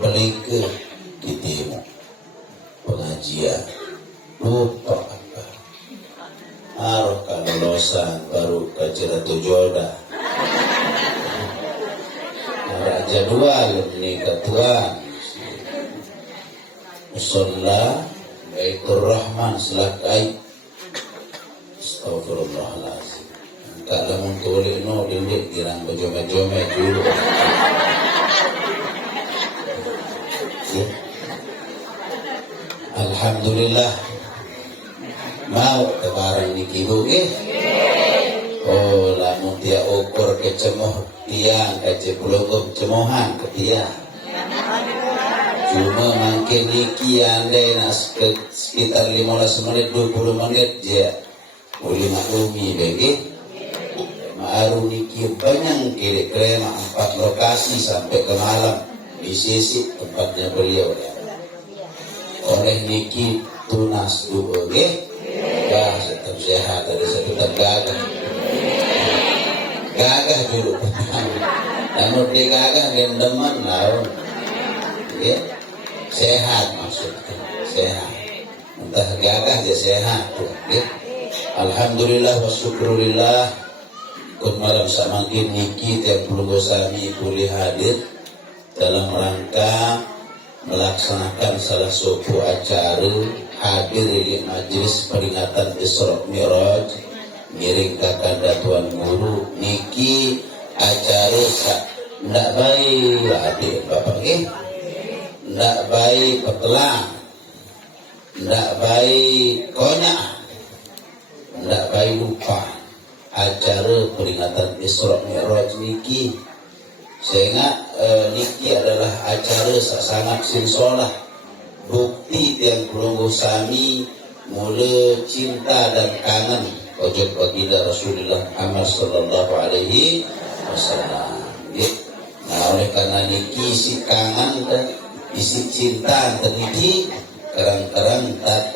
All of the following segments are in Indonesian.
balik ke kitemu pengajian lupa apa aroh kalolosan baru kaciratu joda ada jadwal ini ketuan musolla Baitur Rahman selakai astagfirullahaladzim tak lamun tulik no dindik girang berjomet-jomet dulu ya. Alhamdulillah mau kebarang dikibu oh lamun dia ukur kecemoh tiang kecepulogom cemohan ke tiang cuma mungkin niki andai nas ke sekitar 15 menit 20 menit dia boleh maklumi bagi ma'aru niki banyak kira-kira 4 lokasi sampai ke malam di sisi tempatnya beliau ya. Oleh niki tunas dulu bah tetap sehat ada tetap gagah dulu namun dia gagah dia demen laun ya sehat maksudnya sehat entah gagah dia sehat ya. Alhamdulillah wa syukurillah kun malam samakin niki tiap puluh sami boleh hadir dalam rangka melaksanakan salah satu acara hadir di majelis peringatan Isra Mi'raj miring kakanda tuan guru niki acara ndak baik adik bapak ndak baik petelang ndak baik konyak ndak baik lupa acara peringatan Isra Mi'raj niki sehingga niki adalah acara sangat sinsolah bukti yang pelunggu sami mula cinta dan kangen ojok baginda Rasulullah Muhammad sallallahu alaihi wasallam. Nah oleh karena niki isi kangen dan isi cinta niki kerang-kerang tat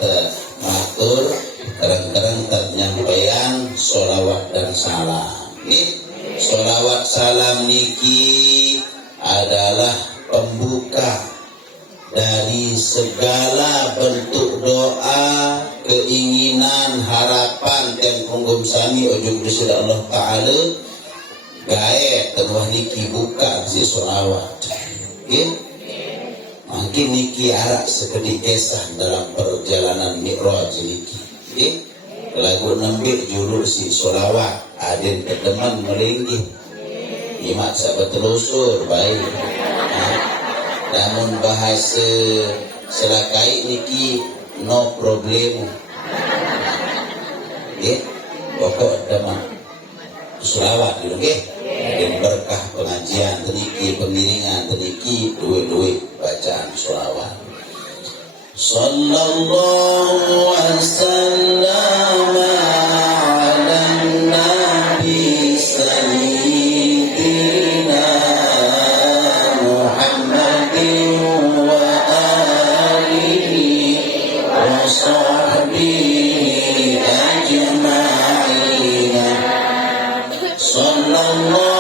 matur kerang-kerang tat nyampaian sholawat dan salam. Sholawat salam niki adalah pembuka dari segala bentuk doa, keinginan, harapan yang punggum sami ujung disida Allah Ta'ala gae teruah niki buka si sholawat mungkin niki arak sekedih kisah dalam perjalanan Mi'raj niki lagu nambik judul si sholawat adin kedeman melinggi imat sahabat telusur baik namun bahasa selakai niki no problem pokok deman sholawat dulu dan berkah pengajian teniki pengiringan teniki duit-duit bacaan sholawat sallallahu alaihi wasallam ala nabi sayyidina Muhammadin wa alihi wa sahbihi ajma'in sallallahu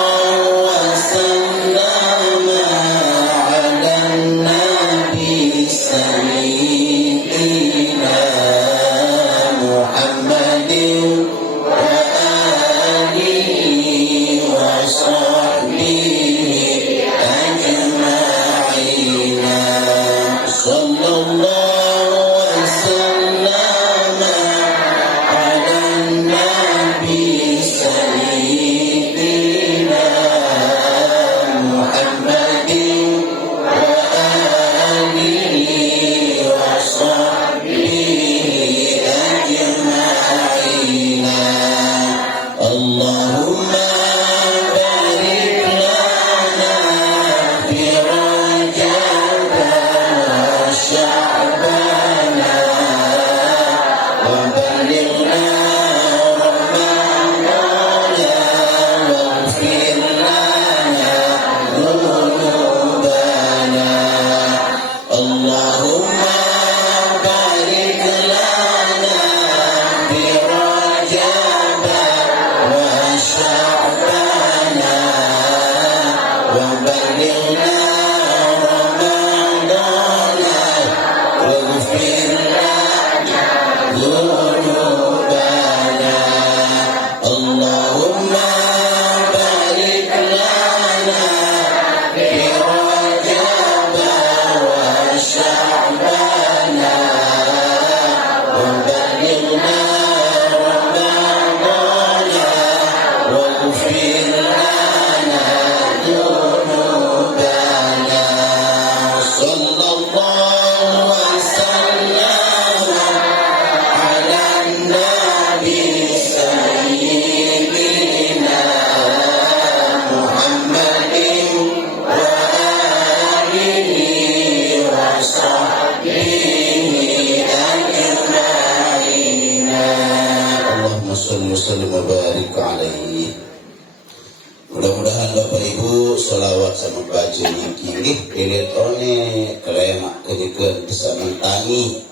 solawat sama baju niki nggih pilit one kelemak kejegeun bisa mentangi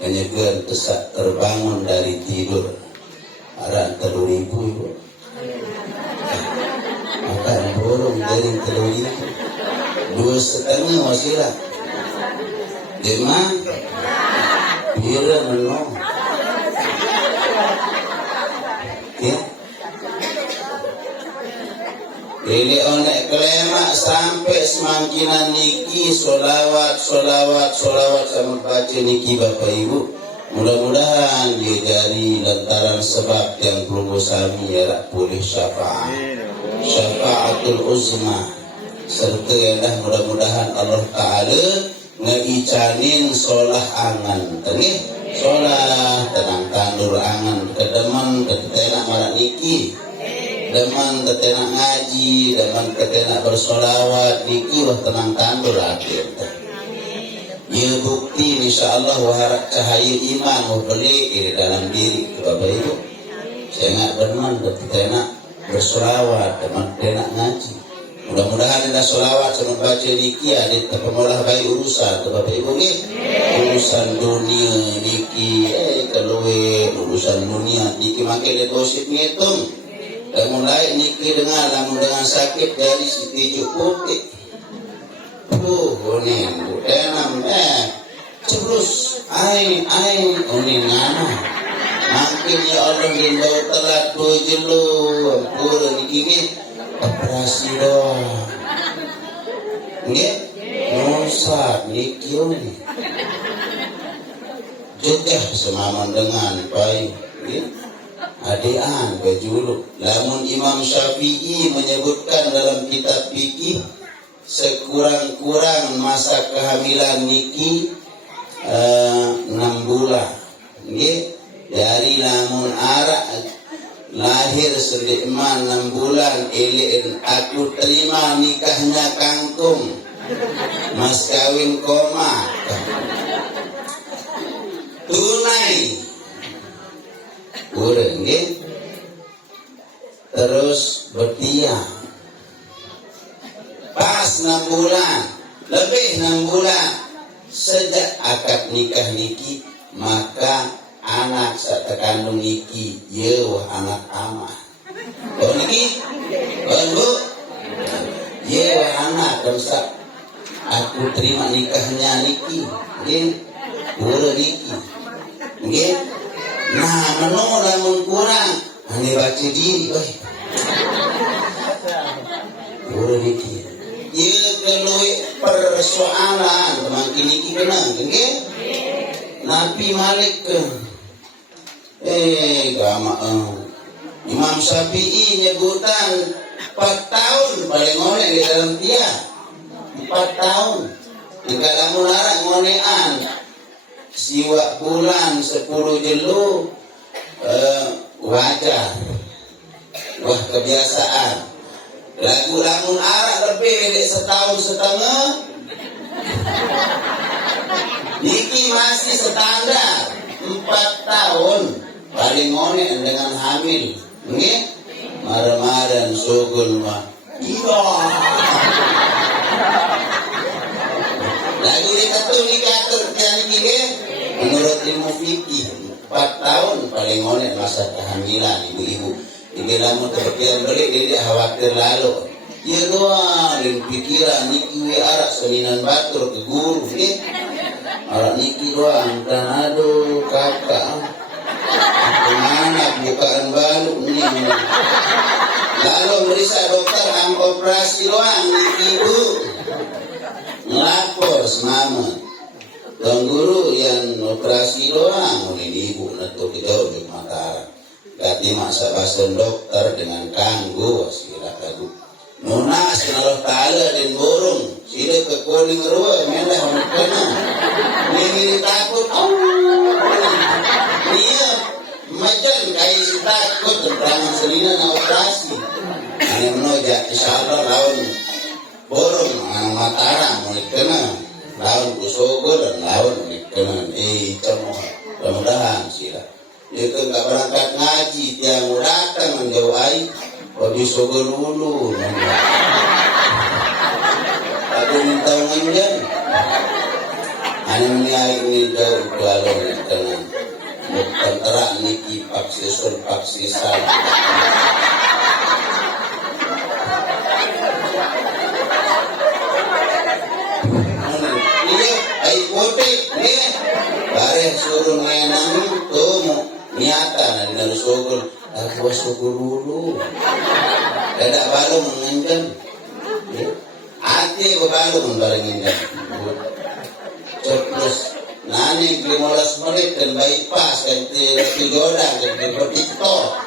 kejegeun bisa terbangun dari tidur aran 3.000 ibu makan burung dari 3.000 2,5 wasilah demang pira meno ya ini onek kelemak sampai semangkinan niki solawat sama baca niki Bapak Ibu. Mudah-mudahan dia dari lantaran sebab yang perlu sami ya boleh syafaatul uzma serta yang mudah-mudahan Allah Ta'ala ngeicanin solah angan tengih solah tenang tandur angan kedeman ketenak marak niki deman ketenak ngaji, deman ketenak bersolawat, niki wah tenang tandur akhir. Ya bukti insyaallah waharak cahaya iman wah beli di dalam diri Bapak Ibu. Saya nggak deman ketenak bersolawat, deman ketenak ngaji. Mudah-mudahan ada solawat sama baca niki ada pemolah bayi urusan Bapak Ibu nih. Urusan dunia niki keluwe urusan dunia niki makai deposit ngitung. Dan mulai niki dengan sakit dari si tujuh putih. Onin budenam terus ai onin ngana. Makin ya Allah limbau telat bojelo pura niki operasi doang. Nggih, nusa niki oni. Jejah semaman dengan baik. Adean bajulu. Lamun Imam Syafi'i menyebutkan dalam kitab fikih sekurang-kurang masa kehamilan niki 6 bulan. Nggih, dari lamun arak lahir sedekman 6 bulan elek aku terima nikahnya kangkung. Mas kawin koma. Tunai. Urang nggih. Terus betia. Pas 6 bulan, lebih 6 bulan sejak akad nikah niki maka anak satekandung niki ye anak amah. Oh niki, Bu, ye anak dosa. Aku terima nikahnya niki, nggih, urang niki, nggih. Nah, menurut lamun kurang, hanya baca diri, urang niki. Ia keluar persoalan teman kini kenang, nggih. Nabi Malik gama Imam Syafi'i nyebutan 4 tahun paling ngone di dalam dia. 4 tahun. Jika lamun larang ngonean siwa bulan 10 jelu wajar. Wah kebiasaan. Lagu lamun arak lebih dari 1,5 tahun. Niki masih standar 4 tahun paling ngone dengan hamil. Nggih? Marah-marah sugul mah. Iya. Lagu itu dikatur kan niki menurut ilmu fikih 4 tahun paling ngone masa kehamilan ibu-ibu. Ini lamun kebagian beli dia khawatir lalu. Ya doang dan pikiran niki arak seminan batur ke guru nggih. Arak niki doang dan aduh kakak. Kemana bukaan balu nih. Lalu merisa dokter am operasi doang niki Bu. Ngelapor semamun. Dan guru yang operasi doang ini ibu netuk jauh di Mataram. Gati masa bahasa dokter dengan kanggo sila kagu. Nuna sinaloh ta'ala dan burung. Sila ke kuning ruwa mendah mukana. Ini takut. Iya macan kaya si takut tentang selina na operasi. Ini menojak insyaallah lawan burung ang Mataram mukana. Lawan kusogo dan lawan mukana. Mudah-mudahan sila. Itu nggak berangkat ngaji tiang datang menjauh air, habis sogol dulu. mengenjen. Ane meniyai ini jauh balon dengan tentara niki paksisan. Iya, ai kote, nih, bare suruh ngenang tuh niatan ada sogol, aku sogol dulu. Ada balon mengenjen. Ati balon bareng ngenjen. Terus nani 15 menit dan bypass kan tigoda dan bertiktok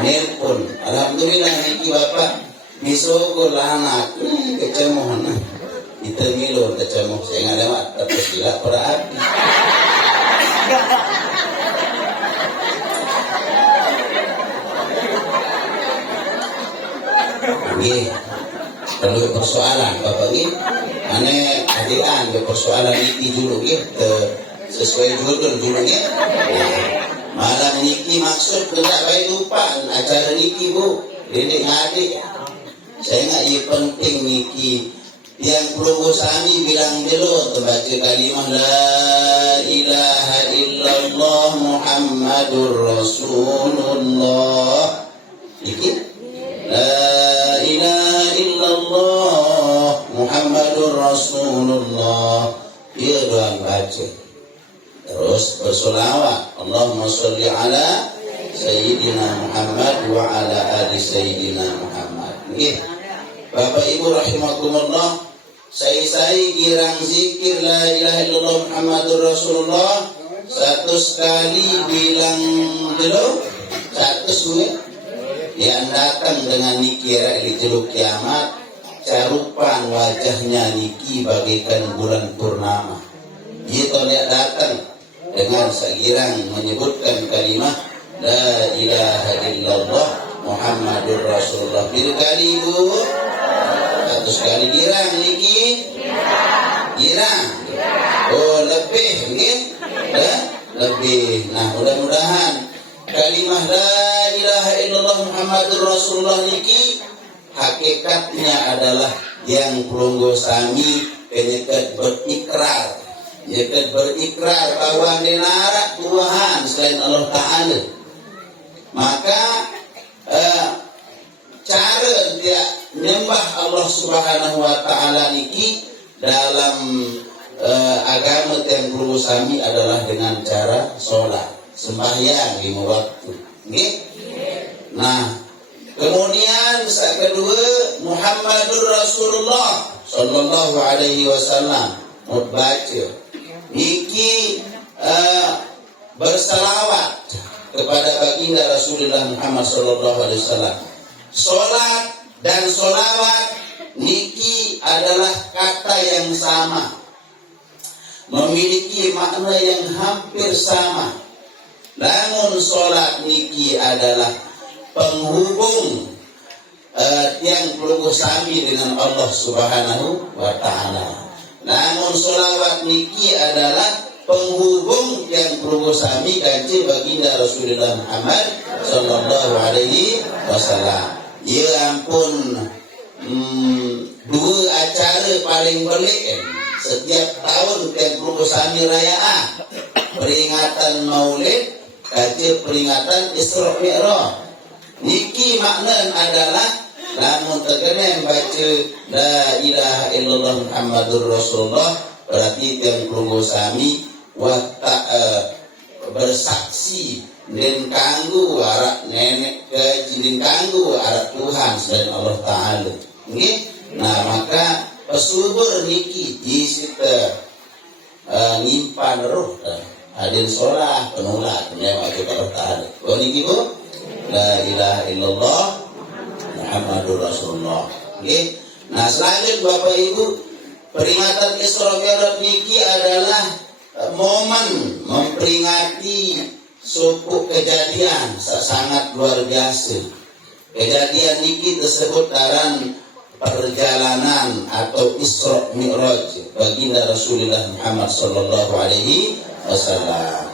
nelpon alhamdulillah niki bapak misogol anak kecemohan kita milo kecemoh saya nggak lewat tapi tidak berarti ini perlu persoalan bapak ini ane hadiran ke persoalan niki dulu gitu sesuai judul dulunya malam niki maksud tidak baik lupa acara niki bu dedek ngadik saya nggak iya penting niki yang perlu sami bilang dulu terbaca kalimah la ilaha illallah Muhammadur Rasulullah dikit la ilaha illallah Muhammadur Rasulullah. Dia doang baca. Terus bersolawat. Allahumma sholli ala Sayyidina Muhammad wa ala ali Sayyidina Muhammad. Nggih. Bapak Ibu rahimakumullah, saya girang zikir la ilaha illallah Muhammadur Rasulullah 100 kali bilang dulu 100 menit. Yang datang dengan nikira di jeluk kiamat carupan wajahnya niki bagaikan bulan purnama. Itu dia datang dengan segirang menyebutkan kalimat la ilaha illallah Muhammadur Rasulullah. Berapa kali bu? 100 kali girang niki? Girang. Oh lebih mungkin? Lebih. Nah mudah-mudahan kalimah la ilaha illallah Muhammadur Rasulullah niki hakikatnya adalah yang pelunggu sami penyekat berikrar bahwa nenara Tuhan selain Allah Ta'ala. Maka cara dia nyembah Allah Subhanahu Wa Ta'ala niki dalam agama yang pelunggu sami adalah dengan cara sholat sembahyang 5 waktu. Okay? Nah, kemudian kedua Muhammadur Rasulullah sallallahu alaihi wasallam membaca niki bersalawat kepada baginda Rasulullah Muhammad sallallahu alaihi wasallam. Salat dan solawat niki adalah kata yang sama, memiliki makna yang hampir sama. Namun solat niki adalah penghubung yang perlu sami dengan Allah Subhanahu Wa Ta'ala. Namun solawat niki adalah penghubung yang perlu sami kanci baginda Rasulullah Muhammad Sallallahu Alaihi Wasallam. Ya ampun, dua acara paling pelik setiap tahun yang perlu sami rayaan peringatan Maulid. Kajian peringatan Isra Mi'raj. Niki makna adalah namun terkena baca la ilaha illallah Muhammadur Rasulullah berarti yang perlu sami bersaksi dan kanggu arak nenek kejilin kanggu arak Tuhan selain Allah Ta'ala. Okay? Nah maka pesubur niki disita nyimpan roh hadir sholat penolak penyewa juga bertahan. Oh niki bu, la ilaha illallah Muhammadur Rasulullah. Okay. Nah selanjutnya Bapak Ibu, peringatan Isra Mi'raj niki adalah momen memperingati suku kejadian sangat luar biasa. Kejadian niki tersebut dalam perjalanan atau Isra Mi'raj baginda Rasulullah Muhammad sallallahu alaihi wasallam.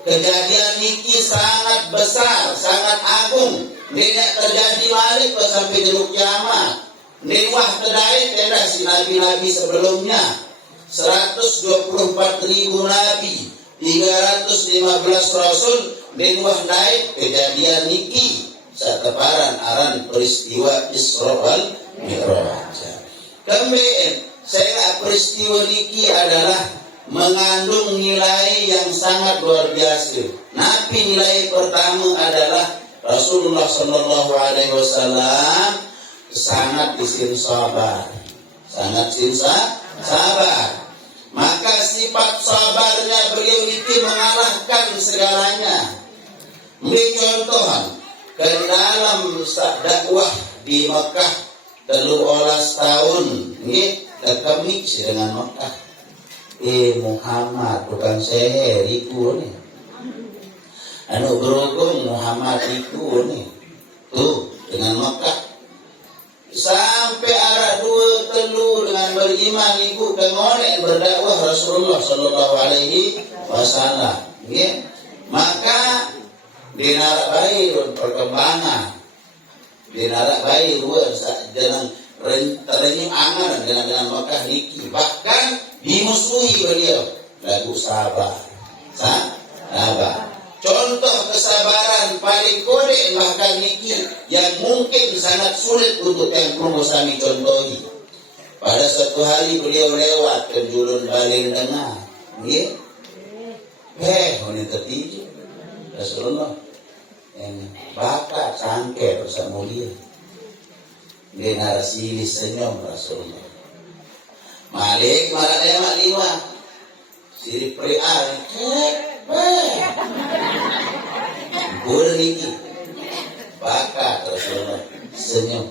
Kejadian niki sangat besar, sangat agung. Tidak terjadi balik sampai jeruk kiamat. Newah kedai tenda si nabi-nabi sebelumnya 124.000 nabi 315 rasul newah naik kejadian niki sateparan aran peristiwa Isra wal Mi'raj. Kemudian saya peristiwa niki adalah mengandung nilai yang sangat luar biasa. Nabi nilai pertama adalah Rasulullah Shallallahu Alaihi Wasallam sangat isin sabar, sangat sabar. Maka sifat sabarnya beliau itu mengalahkan segalanya. Beri contoh ke dalam dakwah di Mekah 13 tahun, ini terkemik dengan Mekah. Muhammad bukan saya iku nih. Anu berhubung Muhammad iku nih. Tuh dengan Mekah sampai arah 2 telu dengan beriman ibu kengonek berdakwah Rasulullah Shallallahu Alaihi Wasallam. Maka dinarak bayi perkembangan, dinarak bayi luar dengan terenyuh angan dengan Mekah niki, bahkan dimusuhi beliau. Lagu sabar. Contoh kesabaran paling kode bahkan niki yang mungkin sangat sulit untuk yang perlu kami contohi. Pada suatu hari beliau lewat ke Julun Balin Tengah. Ini tertiju Rasulullah bakat sangke bersama dia. Dia narasi senyum Rasulullah. Malik marah lewat lima siri priar boleh niki bakat Rasulullah senyum.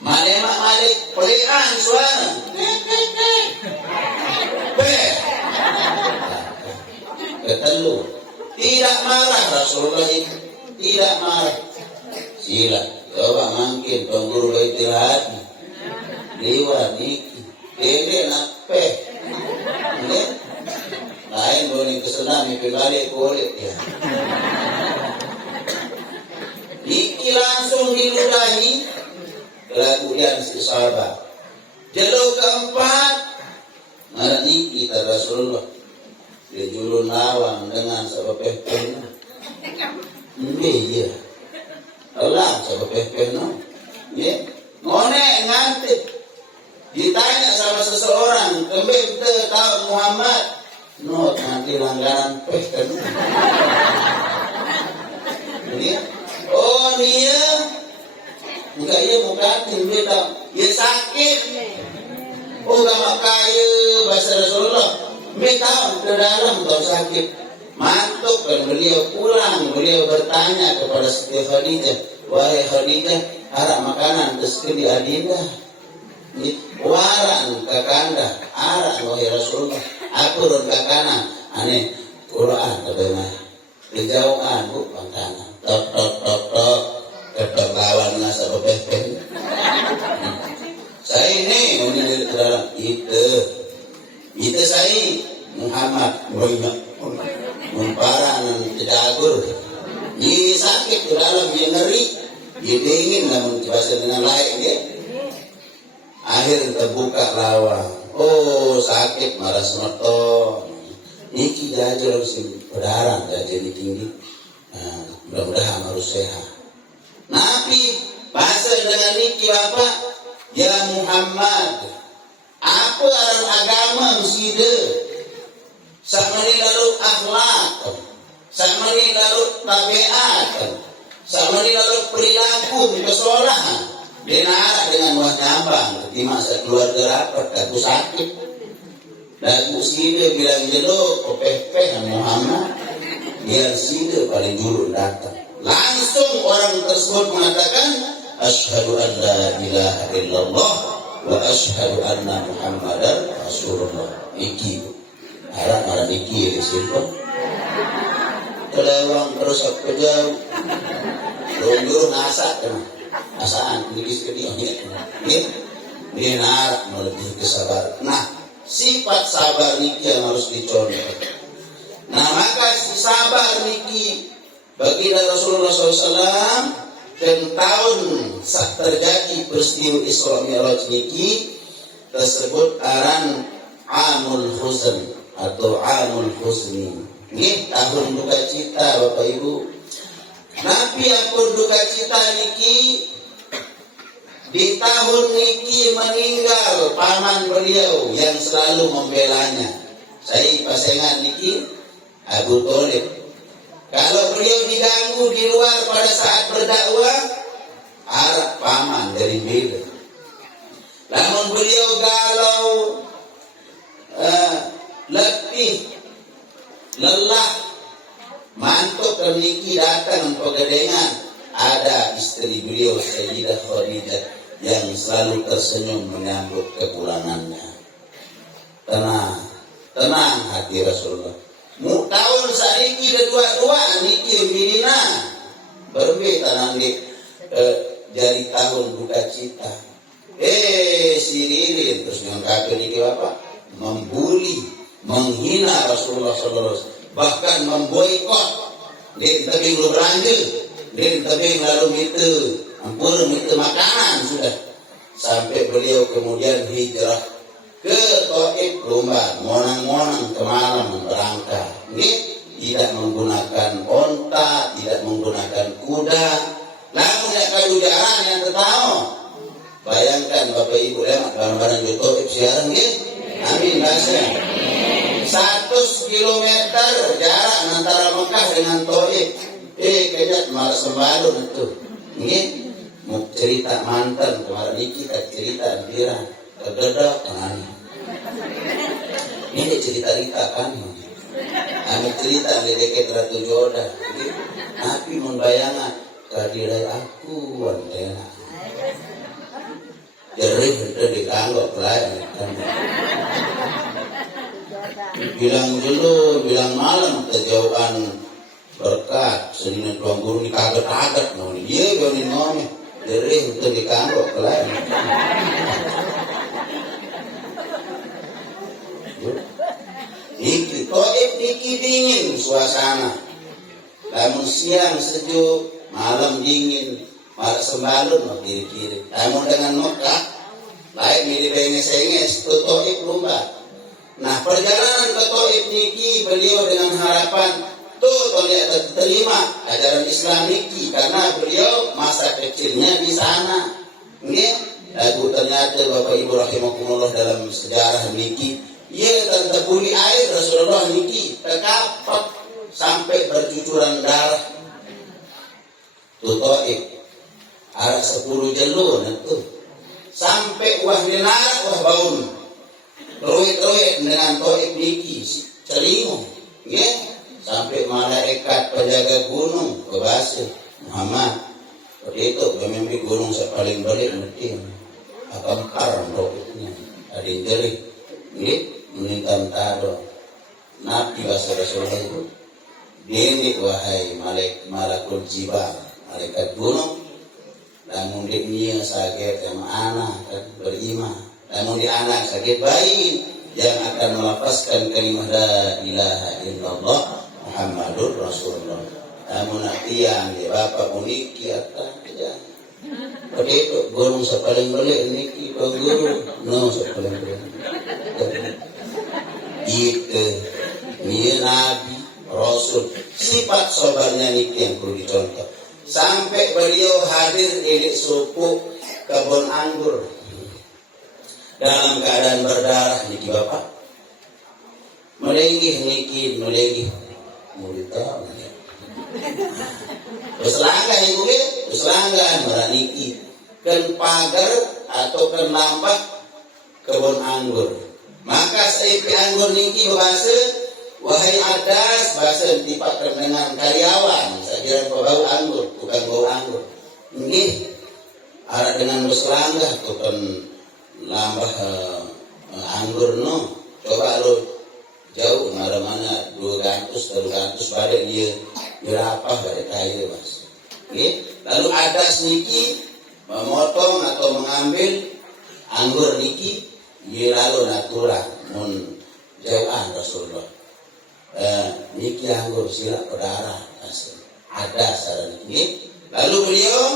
Malik priar suara ketelu tidak marah Rasulullah itu tidak marah. Sila coba mungkin pengguru baitil hati liwat niki ini nape lain boleh kesenang itu balik boleh ya. Niki langsung diludahi kelakuan si sahabat. Jalur keempat ngarang niki kata Rasulullah dia julun lawang dengan sebab pehpen. Iya Allah sebab pehpen no. Ngonek ngantik ditanya sama seseorang kembali tahu Muhammad no nanti langgaran pehpen. Oh dia enggak ya muka dia tahu dia sakit. Oh gak kaya bahasa Rasulullah tahu ke dalam tahu sakit mantuk dan beliau pulang. Beliau bertanya kepada Siti Khadijah, wahai Khadijah, harap makanan tersekali adinda waran kakanda arak wahai Rasulullah aku ron kakana aneh Quran katanya kejauhan bu pangkana tok ketok lawan nasa bebek saya ini ke dalam itu saya Muhammad mumparanan kedagur ini sakit ke dalam dia ngeri dia dingin namun bahasa dengan lain dia akhir terbuka lawang. Oh sakit marah semeto niki jajal si berdarah jajal tinggi. Mudah-mudahan harus sehat. Nabi bahasa dengan niki apa ya Muhammad apa arang agama mside samani lalu akhlak samani lalu tabiat samani lalu perilaku kesolahan denara dengan wah nyambang di masa keluarga rapat aku sakit dan sida bilang jelo kopeh Muhammad biar sida paling dulu datang langsung orang tersebut mengatakan asyhadu an la ilaha illallah wa asyhadu anna Muhammadar Rasulullah. Iki harap marah iki di situ kelewang terus ke jauh lundur nasak asaan dikis ke dia dia narak melebihi kesabaran. Nah sifat sabar niki yang harus dicontoh. Nah maka sabar niki bagi Rasulullah SAW tahun saat terjadi peristiwa Isra Mi'raj niki tersebut aran Amul Huzn atau Amul Huzni. Ini tahun duka cita Bapak Ibu. Nabi pun duka cita niki di tahun niki meninggal paman beliau yang selalu membelanya. Saya pasangan niki Abu Thalib. Kalau beliau diganggu di luar pada saat berdakwah, arah paman dari beda. Namun beliau galau, letih, lelah, mantuk niki datang pegadengan. Ada istri beliau Sayyidah Khadijah yang selalu tersenyum menyambut kepulangannya. Tenang hati Rasulullah. Tahun saiki dua niki umbina berbeda nanti dari tahun duka cita. Si Lilin terus ngangkat niki apa? Membuli, menghina Rasulullah sallallahu alaihi wasallam, bahkan memboikot. Dia tapi belum berlanjut. Dia tapi lalu itu makanan sudah. Sampai beliau kemudian hijrah ke Taif lomba, monang-monang ke malam berangkat. Ini tidak menggunakan onta, tidak menggunakan kuda. Namun ya kalau jalan yang tahu. Bayangkan Bapak Ibu lemak barang-barang di Taif sekarang ini. Amin bahasa. 100 kilometer jarak antara Mekah dengan Taif. Kayaknya malah sembalun itu. Ini mau cerita mantan kemarin ini kita cerita bilang kegedak kan. Ini cerita kan. Kami cerita di dekat Ratu Joda. Tapi membayangkan kehadiran aku wantena. Jadi itu dikanggok pelayan. Bilang dulu, bilang malam kejauhan berkat Senin tuang guru ni kaget-kaget noni dia goni noni dari itu dikanggok pelayan. Niki Taif niki dingin suasana. Namun siang sejuk, malam dingin, malah sembalun mau kiri-kiri. Namun dengan Mekah, lain milih benges-enges, ke Taif lomba. Nah perjalanan ke Taif niki beliau dengan harapan tuh terlihat terima ajaran Islam niki karena beliau masa kecilnya di sana. Nggih, lagu ternyata Bapak Ibu rahimakumullah dalam sejarah niki, ia tertebuli air Rasulullah niki terkapak sampai bercucuran darah. Tuh Taif, ada 10 jalur itu sampai wah dinar wah baun. Roit-roit dengan Taif niki celingu, nggih. Sampai malaikat penjaga gunung kebasa Muhammad seperti itu pemimpin gunung paling balik mesti akan karam rohnya ada yang jeli ini meningkat tado nabi bahasa Rasulullah itu ini wahai malakul jibal malaikat gunung namun dia sakit sama anak kan beriman namun di anak sakit bayi yang akan melafazkan kalimah la ilaha illallah Muhammadur Rasulullah. Namun yang di bapak uniki atas aja. Pada itu gunung sepaling balik niki pengguru, no sepaling balik. Itu ini Nabi Rasul sifat sobarnya niki yang perlu dicontoh. Sampai beliau hadir di suku kebun anggur dalam keadaan berdarah niki bapak. Melenggih niki melenggih. Mulita berselangga ibu ya berselangga meraniki kan pagar atau kan lampak kebun anggur maka seipi anggur niki bahasa wahai adas bahasa dipakai dengan karyawan saya kira bau anggur bukan bau anggur ini arah dengan berselangga atau kan lambah anggur no coba lo jauh mana-mana 200 badai dia berapa badai kayu mas. Lalu ada niki memotong atau mengambil anggur niki dia lalu natural mun jauhan Rasulullah. Niki anggur silap berdarah ada saran ini. Lalu beliau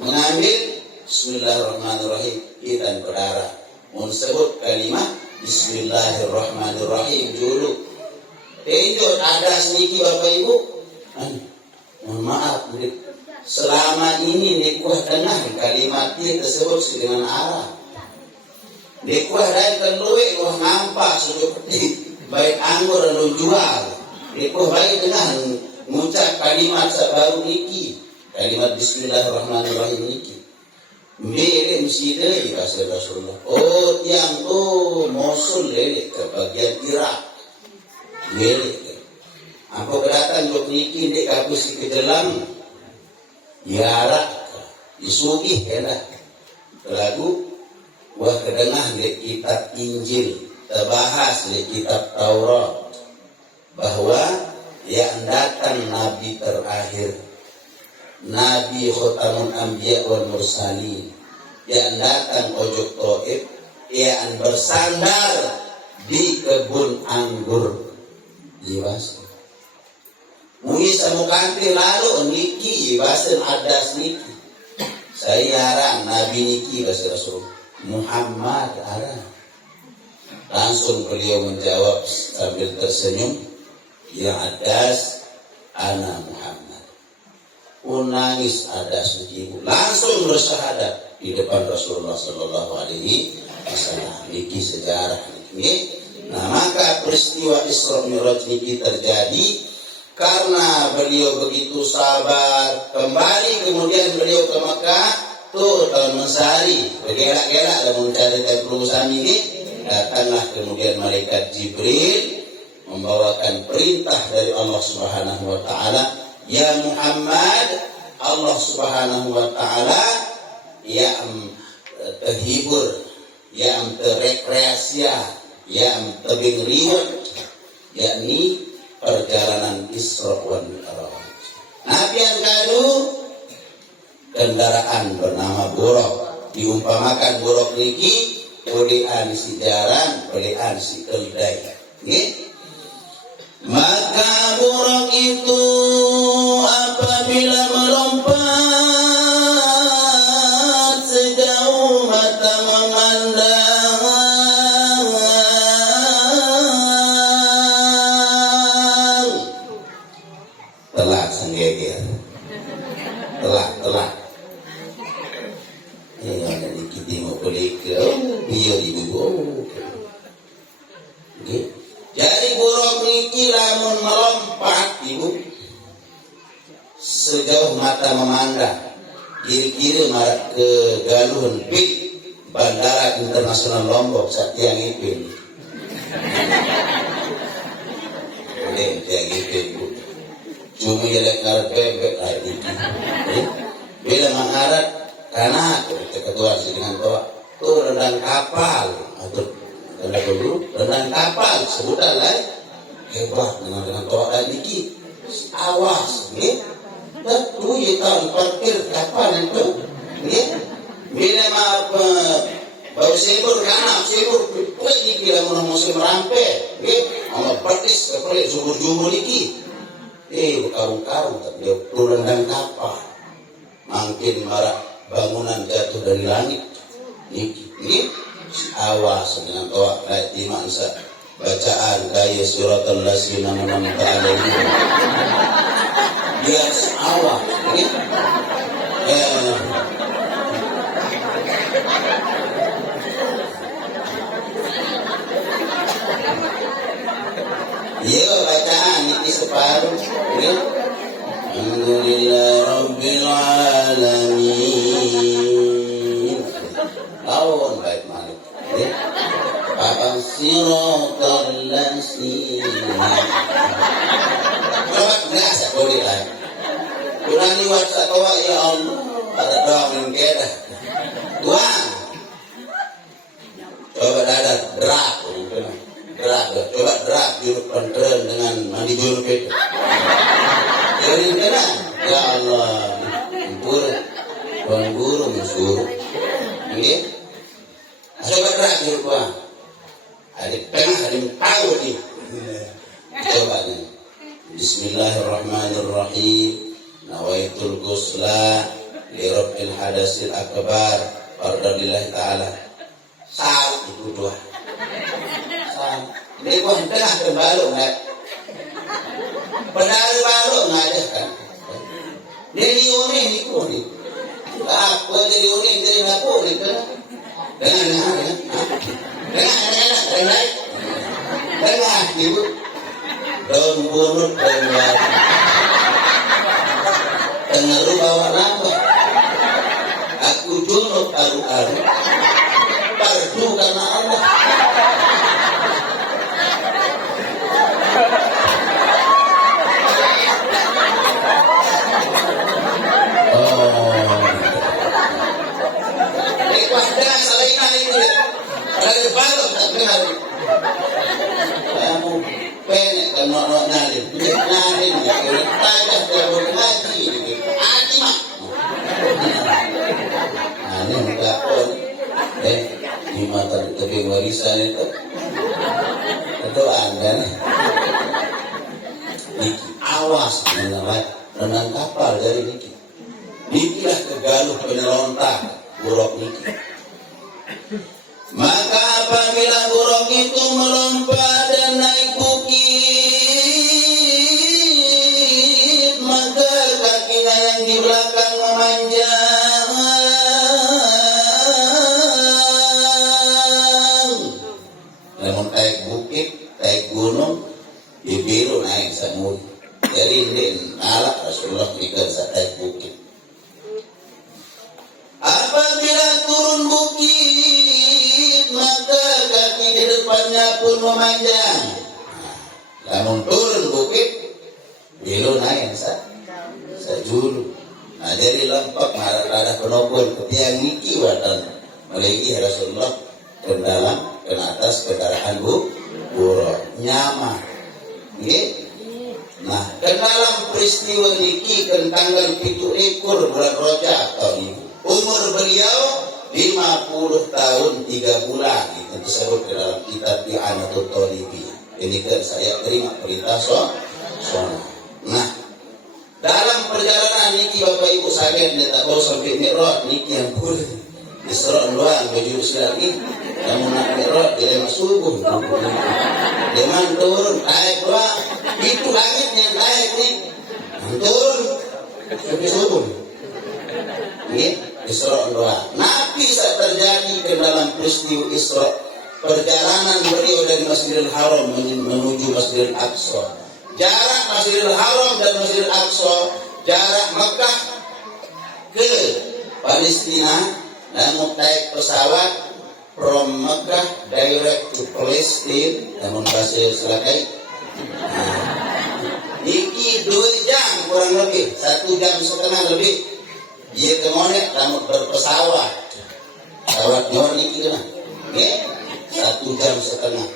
mengambil Bismillahirrahmanirrahim hitan berdarah. Sebut kalimat Bismillahirrahmanirrahim dulu. Itu ada sedikit Bapak Ibu. Mohon maaf, selama ini dikuah dengar kalimat tersebut dengan arah. Dikuah dari keluik, kuah nampak seperti baik anggur dan jual. Dikuah baik dengan mengucap kalimat baru niki. Kalimat Bismillahirrahmanirrahim niki. Mbele mesti dari bahasa Rasulullah. Oh tiang tu Mosul lele ke bagian Irak. Lele. Apa kedatang jok niki dek kapus ke jelang. Yarak. Isugih kena. Lagu wah kedengah dek kitab Injil. Terbahas dek kitab Taurat. Bahwa yang datang Nabi terakhir. Nabi Khotamul Anbiya wal Mursalin yang datang ojok Taif yang bersandar di kebun anggur Iwas. Mungkin sama kanti lalu niki Iwasan adas niki. Saya arang Nabi niki bahasa Rasul Muhammad arang. Langsung beliau menjawab sambil tersenyum, yang adas ana Muhammad. Nangis ada ibu langsung bersyahadat di depan Rasulullah Sallallahu Alaihi Wasallam. Ini sejarah ini. Nah maka peristiwa Isra Mi'raj ini terjadi karena beliau begitu sabar. Kembali kemudian beliau ke Mekah tuh tahun Mensari bergelak-gelak dan mencari perusahaan ini. Datanglah kemudian malaikat Jibril membawakan perintah dari Allah Subhanahu Wa Taala. Ya Muhammad, Allah Subhanahu Wa Taala yang terhibur, yang terrekreasi, yang terbingriut, yakni perjalanan Isra wal Mi'raj. Nabi yang kadu kendaraan bernama buruk, diumpamakan buruk niki belian si jaran, belian si keldai. Maka buruk itu apabila melompat sejauh mata memandang, telah senggeger, telah. Dari kita mau beli ke biar ibu. Jadi buruk niki lamun melompat ibu sejauh mata memandang, kiri-kiri marak ke Galuhun Pik Bandara Internasional Lombok Satiang Ipin. Tiang Ipin bu. Cuma jelek ngarat bebek lagi. Bila mengarat karena ketua dengan toa tuh rendang kapal atau rendang kapal sebutan lain hebat dengan toa lagi. Awas, Betul ya tahun parkir kapal itu, bila apa bau sebur kanak sebur, ini bila mau musim rampe, sama praktis kepelik jumur lagi, karung-karung tapi dia turun dan kapal, makin marah bangunan jatuh dari langit, ini awas dengan toa kayak timangsa bacaan gaya surat al-Lasina menamta alaihi. Dia awal, ya bacaan ini separuh. Alhamdulillah Rabbil Alamin. Lawan baik malik. Apa siratal ladzina. Coba berasa boleh lah. Kurang WhatsApp kau ya Allah. Ada doa mengkeda. Tuhan. Coba dadat drag. Coba drag juruk kontrol dengan mandi juruk itu. Jadi kena. Ya Allah. Tuan guru mensuruh. Ini. Coba drag juruk Tuhan. Ada tengah ada yang tahu nih. Coba nih. Bismillahirrahmanirrahim. Nawaitul ghusla lirabbil hadasil akbar fardadillahi ta'ala. Salah itu doa. Salah. Ini gua tengah kembali nggak? Benar baru nggak ada kan? Jadi unik ni kuni. Apa jadi unik jadi apa ni kan? Dengar ibu. Daun bunut daun baru. Tengah lu bawa nama. Aku junub aru-aru. Pardu karena Allah. Kamu penek kan nak nalin, nalin ya, kalau tajam kalau ngaji, ngaji mak. Ini enggak pun, di mata tebing warisan itu anda nih, Niki awas menang kapal dari Niki, Niki lah kegaluh penyelontar buruk Niki. Maka apabila burung itu melompat dan naik bukit, maka kakinya yang di belakang memanjang. Namun naik bukit, naik gunung, dibiru naik samud. Jadi ini alak Rasulullah ikan saat naik bukit. Apabila turun bukit, maka kaki di depannya pun memanjang. Namun turun bukit, bilu naik sajulu. Nah jadi lampak ada penopor ketiang Niki wadan melegi Rasulullah ke dalam ke atas kendaraan buruk nyaman. Nah ke dalam peristiwa Niki ke tanggal 7 ekor bulan Rajab tahun ini. Umur beliau 50 tahun 3 bulan. Itu disebut ke dalam kitab I'anatul Talibin. Ini kan saya terima perintah sholat. Nah, dalam perjalanan Niki Bapak Ibu sakit, dia tak bawa sampai Mi'raj. Niki yang pun Isra doang baju lagi. Kamu nak Mi'raj dia masuk subuh. Dia turun naik doang. Itu langitnya naik nih. Turun sampai subuh. Isra doa. Nabi saat terjadi ke dalam peristiwa Isra, perjalanan beliau dari Masjidil Haram menuju Masjidil Aqsa. Jarak Masjidil Haram dan Masjidil Aqsa, jarak Mekah ke Palestina, namun naik pesawat from Mekah direct to Palestine, namun bahasa Selakai. Niki 2 jam kurang lebih, 1 jam setengah lebih. Dia kemonek kamu berpesawat. Pesawat nyor Niki kan. 1 jam setengah.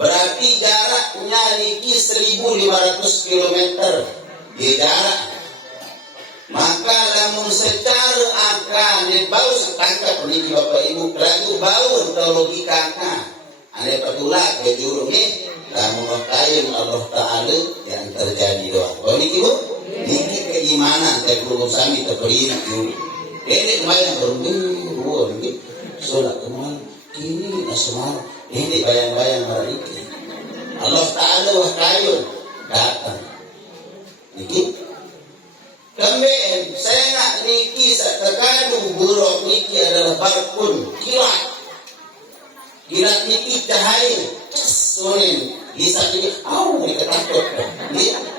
Berarti jaraknya Niki 1.500 km. Dia jarak. Maka namun secara akan bau setangkap Niki Bapak Ibu lagu bau atau logika ane patulah ke juru ni namun kain Allah Ta'ala yang terjadi doa. Kau Niki Bu? Niki keimanan saya belum sami terperinat dulu. Ini kemarin berumur ini sholat kemarin kini nasional ini bayang-bayang hari ini. Allah Ta'ala wahkayun datang. Niki kembali saya nak Niki terkadung buruk Niki adalah barkun kilat. Kilat Niki cahaya soalnya bisa jadi mereka takut.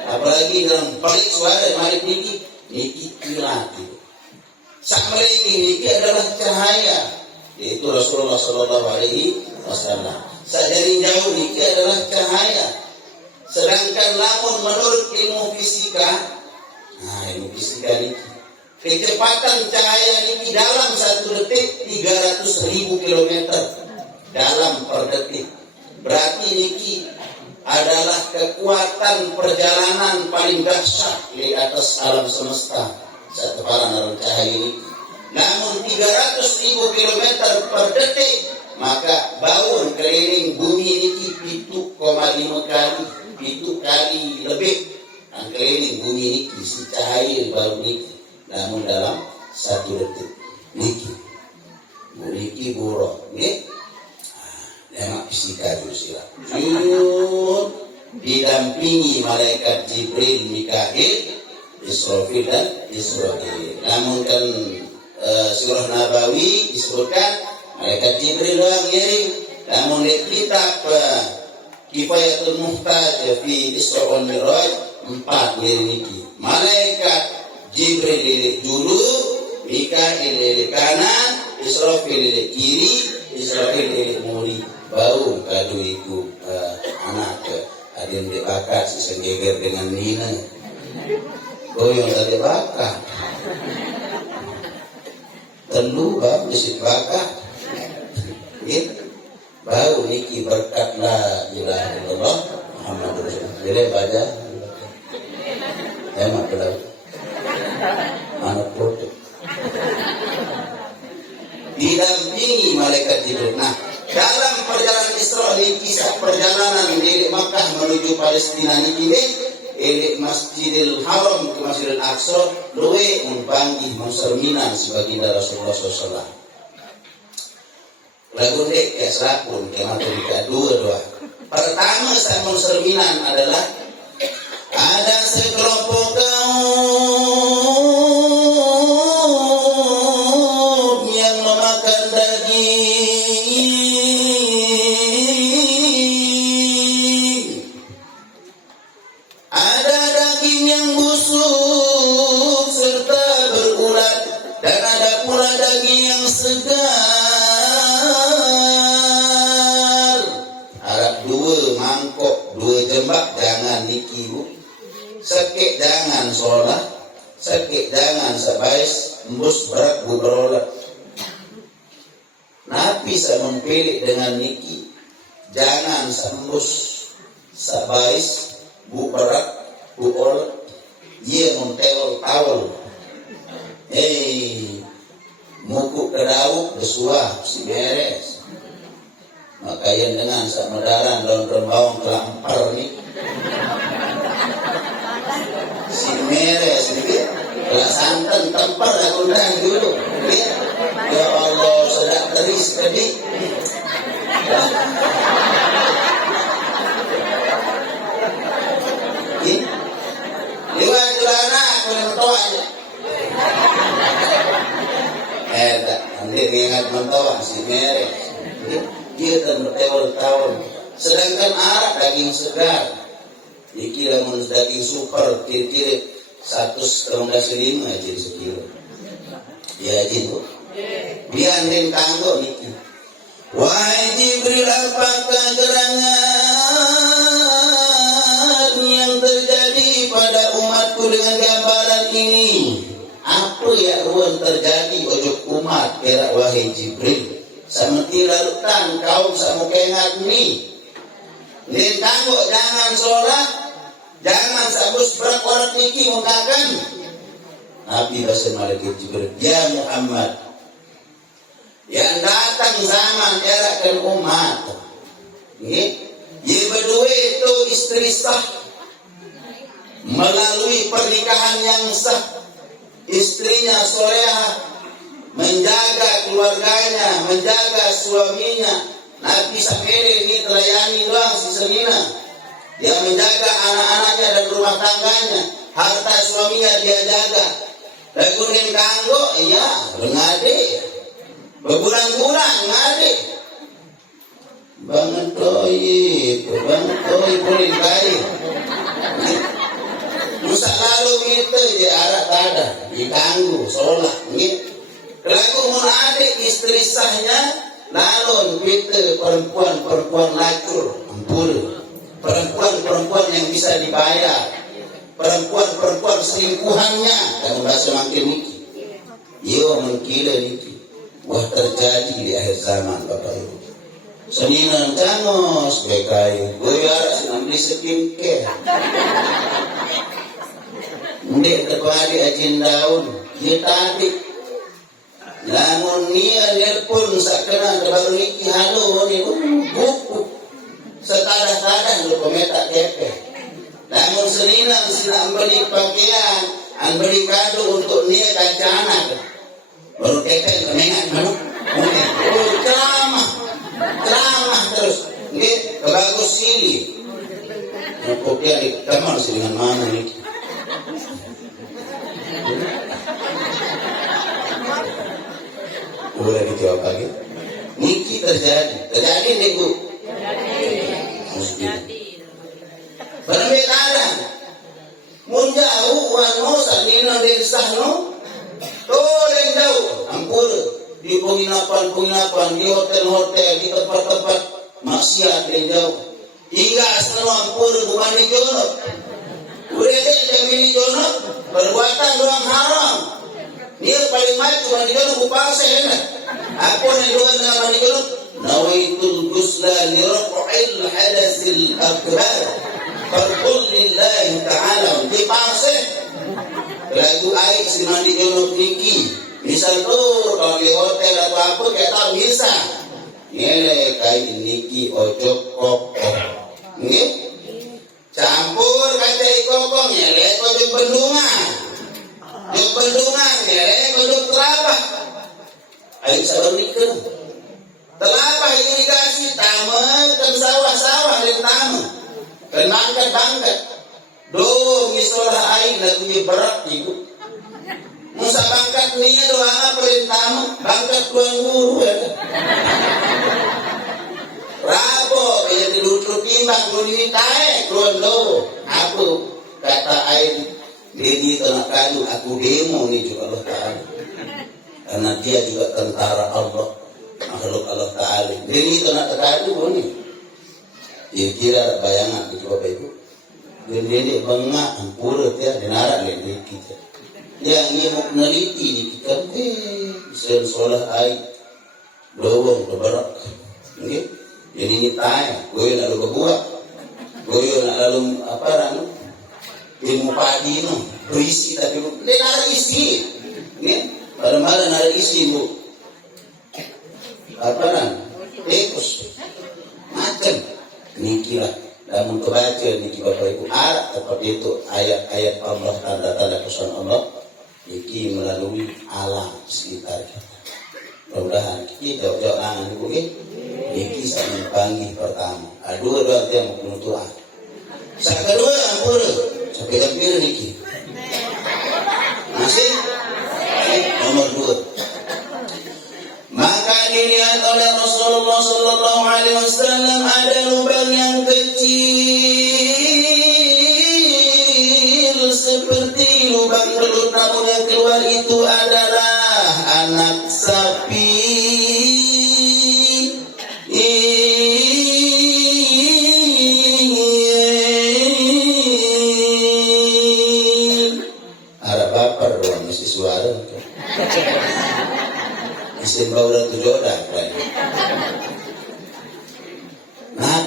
Apalagi dalam balik suara mari Niki kilat itu. Sak mereka Niki adalah cahaya, yaitu Rasulullah Sallallahu Alaihi Wasallam. Sak dari jauh Niki adalah cahaya. Sedangkan namun menurut ilmu fisika, ilmu fisika Niki, kecepatan cahaya Niki dalam 1 detik 300.000 km dalam per detik. Berarti Niki adalah kekuatan perjalanan paling dahsyat di atas alam semesta. Satu parameter cahaya ini. Namun 300.000 km per detik, maka bau keliling bumi Niki 7,5 kali, 7 kali lebih keliling bumi Niki si cahaya bau Niki. Namun dalam 1 detik niki niki buruk nih lemak fisika itu sila didampingi malaikat Jibril, Mikail, Israfil dan Israil. Namun kan surah Nabawi disebutkan malaikat Jibril doang ngiring. Namun di kitab Kifayatul Muhtaj fi Isra wal Mi'raj 4 ngiring iki. Malaikat Jibril lirik dulu, Mikail lirik kanan, Israfil lirik kiri, Israfil lirik muri. Bau kadu iku anak ada yang dibakar si senggeger dengan Nina. Oh yang tadi bakar telu bau disip bakar gitu. Bau niki berkat la ilaha illallah Muhammadur Rasulullah. Jadi baca emak belau anak foto didampingi malaikat Jibril. Nah, dalam perjalanan Isra ini kisah perjalanan dari Makkah menuju Palestina ini Masjidil Haram ke Masjidil Aqsa luwe membanggih menserminan sebagai Rasulullah SAW. Lagu dek ya selapun ke matematika dua. Pertama saya menserminan adalah ada sekelompok kaum yang memakan daging. Ada daging yang busuk serta berulat dan ada pula daging yang segar. Harap 2 mangkok 2 jembak jangan niki bu. Sekek jangan sholat, sekek jangan sabais embus berat bu berolat. Nabi saya memilih dengan niki jangan sembus sabais bu berat bu olat. Dia mentewal tawal. Muku kedawuk besuah si beres. Maka yang dengan samadaran daun bawang kelampar nih si meres nih kalau santan tampar aku undang dulu ya Allah sedang teris tadi lewat celana aku mentoa aja nanti ingat mentoa si meres dia dan bertawar-tawar. Sedangkan Arab daging segar. Iki lamun daging super kira-kira 115 aja sekilo. Ya jin. Dia andin kanggo niki. Wahai Jibril, apakah gerangan yang terjadi pada umatku dengan gambaran ini? Apa ya ruang terjadi ojo umat kira wahai Jibril? Seperti lalutan kau sama kengat ni. Nih tangguh jangan sholat, jangan sabus berat niki mukakan. Nabi bahasa malaikat Jibril, ya Muhammad, yang datang zaman erakan umat. Nih, ye berdua itu istri sah melalui pernikahan yang sah, istrinya solehah. Menjaga keluarganya, menjaga suaminya. Nabi sampai ini telayani doang si semina. Dia menjaga anak-anaknya dan rumah tangganya. Harta suaminya dia jaga. Lagunin kanggo, iya, ngade. Berbulan-bulan ngade. Banget toy boleh kali. Musa lalu itu dia arah tada, diganggu, sholat, gitu. Lagu mun adik istri sahnya lalu kita perempuan lacur ampun perempuan yang bisa dibayar perempuan selingkuhannya kan bahasa makin niki yo mengkila niki wah terjadi di akhir zaman Bapak Ibu seninan cangos bekai goyar senam di skincare ndek terpadi ajin daun dia tadi namun nia nelpon sakena baru niki halo ni buku setadah-tadah lu pemetak kepe. Namun senina sila beli pakaian, beli kado untuk nia kacana. Baru kepek kemengan mana? Oh, ceramah terus. Nggih, kebagus sili. Kopi di kamar sih dengan mana nih? Boleh dijawab lagi? Niki terjadi nih Bu. Terjadi. Berbeda. Mun jauh wano sanina densano. Tolong jauh. Ampun di penginapan, di hotel-hotel, di tempat-tempat maksiat yang jauh. Hingga asal ampun bukan di jono. Udah deh jamin jono perbuatan doang haram. Dia paling maju cuma di jono bupasa ya. Apa yang doang dengan di jono? Nawaitul ghusla li raf'il hadatsil akbar. Fardul lillahi ta'ala. Di pause. Lagu air si mandi jono niki. Misal tuh kalau di hotel atau apa kayak tak bisa. Nyele kayak niki ojo kokok. Nggih. Campur kacai kokok nyele ojo bendungan. Jok bendungan nyele ojo terabah. Ayo sabar nikah. Telapah irigasi taman kan sawah-sawah dan taman. Dan bangkat. Doh misalnya air lagu berat ibu. Musa bangkat niya doa apa yang taman. Bangkat tuan guru ya. Rapo kaya tidur timbang lu ini tae tuan do. Aku kata air dedi tanah kadu aku demo nih juga Allah Ta'ala. Karena dia juga tentara Allah. Makhluk Allah Ta'ala. Jadi itu nak terkadu ni. Ya kira bayangan itu Bapak Ibu. Jadi bengak ampura dia denara lagi kita. Yang ia mau meneliti di kita sen solah air lowong berberak. Okey. Jadi ni tanya, gue lalu berbuat. Gue lalu apa ranu? Ilmu padi no. Berisi tapi denara isi. Okey. Malam-malam ada isi Bu. Apa nan? Tikus macam niki lah. Namun kebaca niki Bapak Ibu arah seperti itu ayat-ayat Allah tanda-tanda kesan Allah niki melalui alam sekitar kita. Mudah-mudahan kita jauh-jauh angan Ibu niki sama panggil pertama. Dua yang penutuan. Sak kedua ampun sampai hampir niki. Masih nomor 2. Maka dilihat oleh Rasulullah Sallallahu Alaihi Wasallam ada lubang yang kecil seperti lubang belut, namun yang keluar itu adalah anak sapi. Harap baper doang isi suara. Isim bauran tujodan nah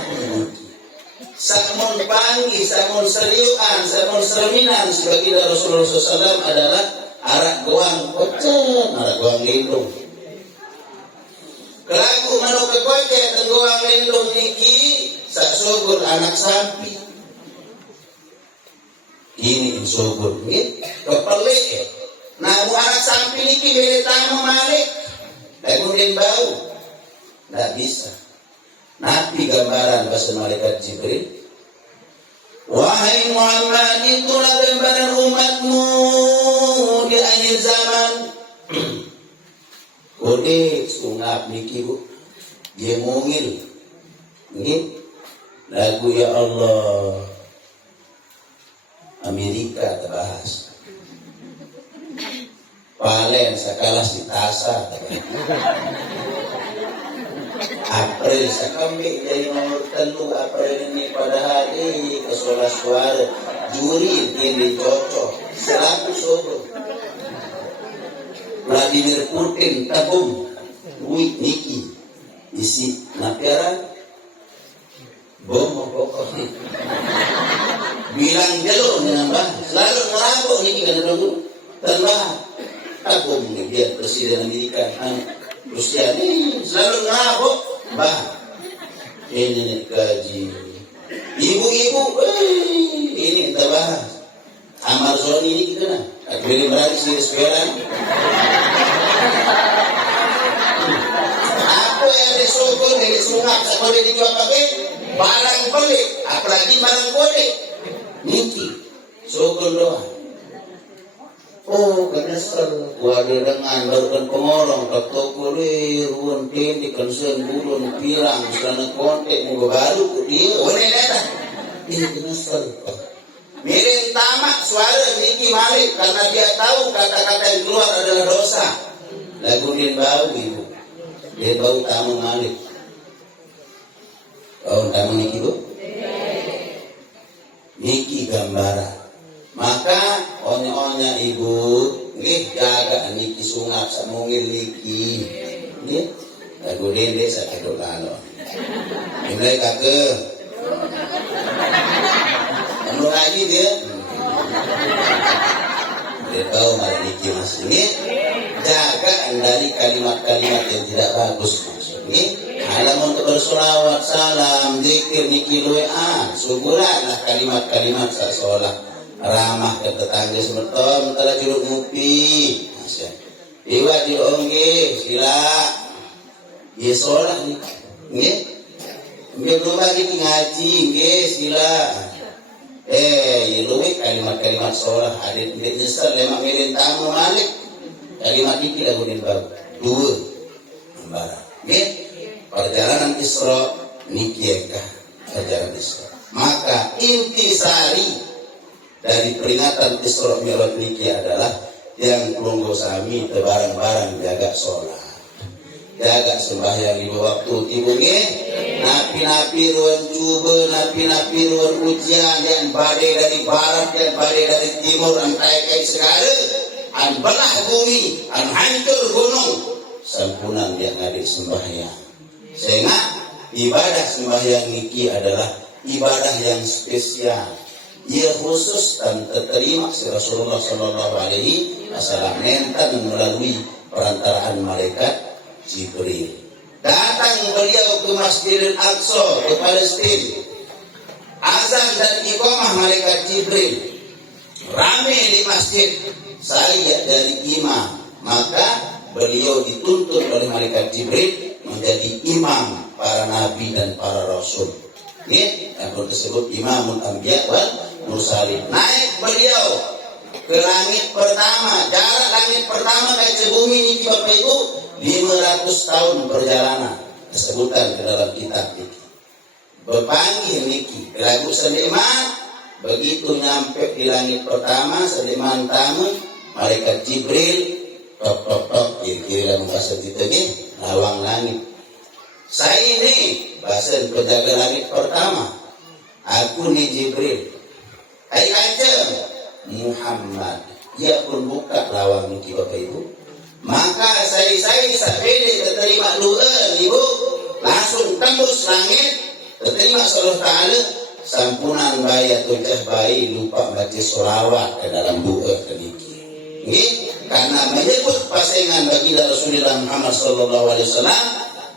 sakmun panggi, sakmun seriuan, sakmun serminan sebagai Rasulullah SAW adalah arak goang kocen, arak goang lindung kelaku manuk kekocen goang lindung niki sak subur anak sapi ini subur kepelik nah anak sapi niki beli tamu malik kemudian bau, tidak bisa. Nabi gambaran bahasa malaikat Jibril. Wahai Muhammad, itulah gambaran umatmu di akhir zaman. Kode sungap niki Bu, dia mungil. Ini lagu ya Allah. Amerika terbahas. Palen sakalas di tasa. April sakambi dari nomor 3 April ini pada hari kesolah suara juri ini cocok 100 sobo. Vladimir Putin tabung duit niki isi napiara bom pokoknya bilang jalur dengan bah selalu merabuk niki kan dulu tambah tabung nih dia presiden Amerika Rusia ini selalu ngerabuk bah ini gaji ibu-ibu ini kita bahas Amazon ini kita nah aku beli berarti sih sekarang dari sokong dari sungai sekolah di jual pakai barang beli, apalagi barang kode niki sokong doang. Oh, kenesel, waduh dengan barukan pengorong, kakto kulir, ruang pendek, kansen bulun, pirang, selana kontek, muka baru, dia, boleh datang. Ini kenesel. Mirin tamak suara Niki Malik, karena dia tahu kata-kata yang keluar adalah dosa. Lagu dia bau ibu, dia bau tamu Malik. Bau tamu Niki bu? Niki gambaran. Maka onya-onya ibu nggih jaga niki sungap samungil niki nggih lagu dende sakit lalo mulai kakek anu lagi dia tahu malah niki mas ini jaga dari kalimat-kalimat yang tidak bagus maksudnya alam untuk bersolawat salam zikir niki luwean syukuranlah kalimat-kalimat sasolah ramah ke tetangga semeton mentara jeruk ngopi iwa jeruk ongge sila ya sholat nih nge berubah gitu ngaji nge sila luwe kalimat-kalimat sholat hadit nyesel lemak mirin tamu Malik kalimat ini lagu din baru dua barang nge perjalanan Isra nikiekah perjalanan Isra maka intisari dari peringatan Isra Mi'raj niki adalah yang kelonggo sami barang-barang jaga sholat jaga sembahyang di waktu tibunge napi-napi ruang cuba napi-napi ruang ujian yang badai dari barat yang badai dari timur antai kai segala an belah bumi an hancur gunung sampunan yang ngadik sembahyang sehingga ibadah sembahyang niki adalah ibadah yang spesial. Ia khusus dan terterima si Rasulullah Sallallahu Alaihi Wasallam mentan melalui perantaraan malaikat Jibril. Datang beliau ke Masjidil Aqsa ke Palestina. Azan dan iqamah malaikat Jibril. Rame di masjid. Saya dari imam. Maka beliau dituntut oleh malaikat Jibril menjadi imam para nabi dan para rasul. Ini yang disebut Imamul Anbiya wal Mursalin. Naik beliau ke langit pertama. Jarak langit pertama ke bumi ini Bapak Ibu 500 tahun perjalanan. Disebutkan ke dalam kitab ini. Bepanggih niki lagu seniman begitu nyampe di langit pertama seniman tamu malaikat Jibril tok kira-kira bahasa kita ni lawang langit. Saya ini bahasa penjaga langit pertama. Aku ni Jibril. Hai kancam Muhammad. Ia pun buka lawang niki Bapak Ibu. Maka saya sapele terima doa ibu langsung tembus langit terima Allah Ta'ala sampunan bayi atau cah bayi lupa baca sholawat ke dalam doa niki. Ini karena menyebut pasangan baginda Rasulullah Muhammad Sallallahu Alaihi Wasallam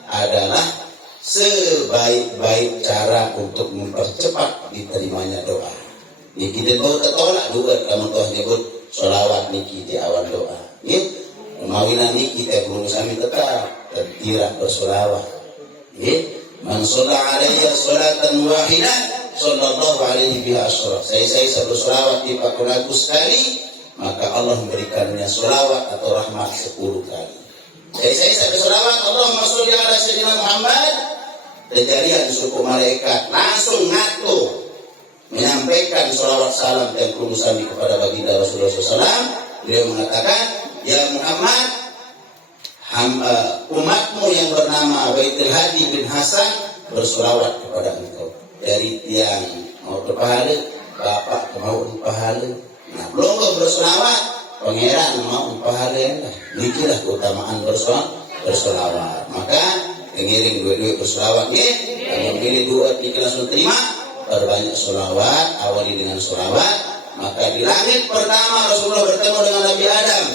adalah sebaik-baik cara untuk mempercepat diterimanya doa. Niki kita bawa tertolak doa kamu telah nyebut sholawat niki di awal doa. Ini mawinan niki kita belum sami tetap tidak bersolawat. Ini man sholla alaiya sholatan wahidah sallallahu alaihi biha asyra. Saya bersolawat di pakunaku sekali maka Allah memberikannya sholawat atau rahmat 10 kali. Saya bersolawat Allahumma sholli ala sayyidina Muhammad. Kejadian suku malaikat langsung ngaku menyampaikan sholawat salam dan kudusan kepada baginda Rasulullah SAW. Beliau mengatakan, ya Muhammad, umatmu yang bernama Baitul Hadi bin Hasan bersolawat kepada engkau. Dari tiang mau berpahala, bapak mau berpahala. Nah, belum kau bersolawat, pangeran mau berpahala. Inilah keutamaan bersolawat. Maka mengiring dua-dua bersolawatnya, kalau pilih dua kita langsung terima. Berbanyak sholawat, awali dengan sholawat. Maka di langit pertama Rasulullah bertemu dengan Nabi Adam.